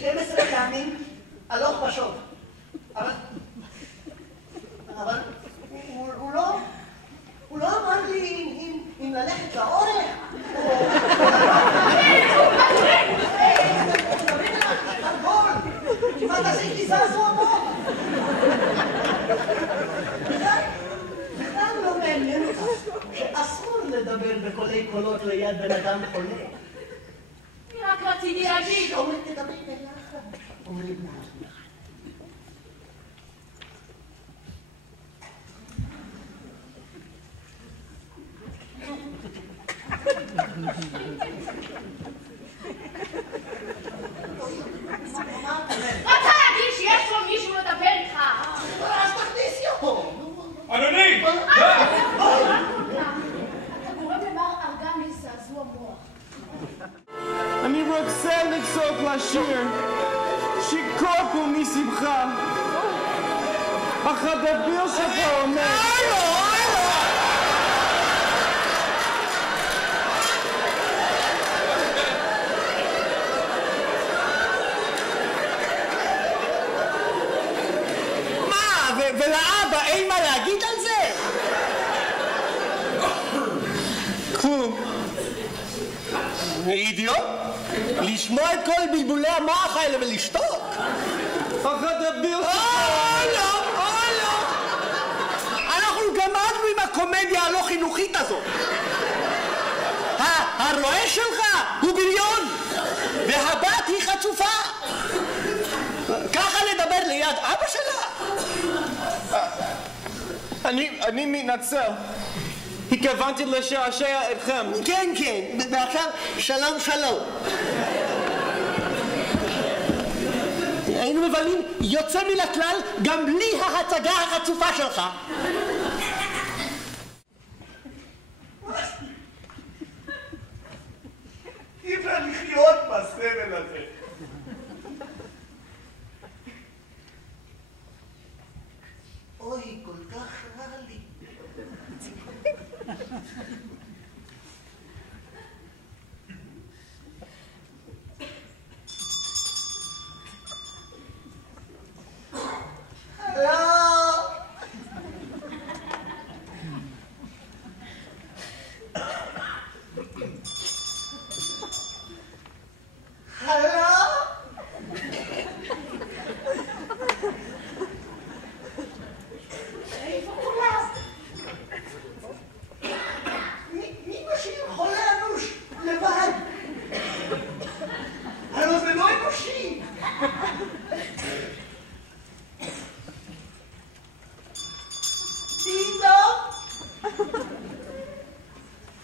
12 פעמים הלוך ושוב. אבל הוא לא אמר לי אם ללכת לאורך או... הגול! כמעט עשיתי זעזוע עמוק. בכלל לא מעניין אותך שאסור לדבר בקולי קולות ליד בן אדם חולה. רק רציתי להגיד. אומרים תדבר בלחץ. אומרים לך. רצה להגיד שיש פה מישהו לדבר איתך. אז תכניסי אותו. אדוני! אתה גורם למר ארגן לזעזוע מוח. אני רוצה לצעוק לשיר שיכור פה משמחה אך הדביר שלך אומר מה? ולאבא אין מה להגיד על זה? כלום. אידיוט? לשמוע את כל בלבולי המוח האלה ולשתוק? אך הדביר שלך לא! אנחנו גמרנו עם הקומדיה הלא חינוכית הזאת. הרועה שלך הוא בריון והבת היא חצופה. ככה לדבר ליד אבא שלה? אני מתנצל. התכוונתי לשעשע אתכם. כן, ועכשיו שלום. היינו מבלים יוצא מן הכלל גם בלי ההצגה החצופה שלך. אי אפשר לחיות בסבל הזה. אוי, כל כך רע לי.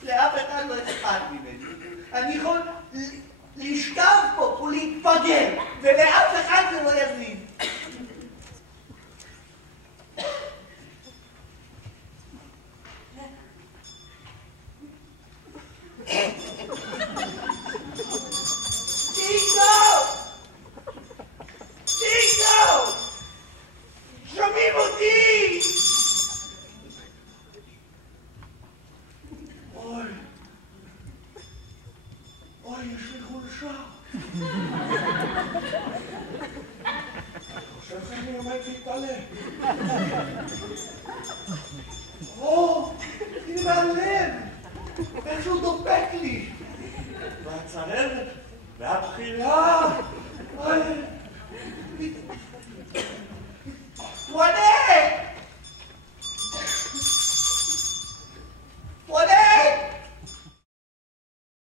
לאף אחד לא אכפת ממני. אני יכול לשכב פה ולהתפגר, ולאף אחד זה לא יזיז. טיקטוק! שומעים אותי! אוי, יש לי חולשה. אני חושב שאני עומד להתעלם. הנה מהלב, איך שהוא דופק לי. והצנרת, והבחירה.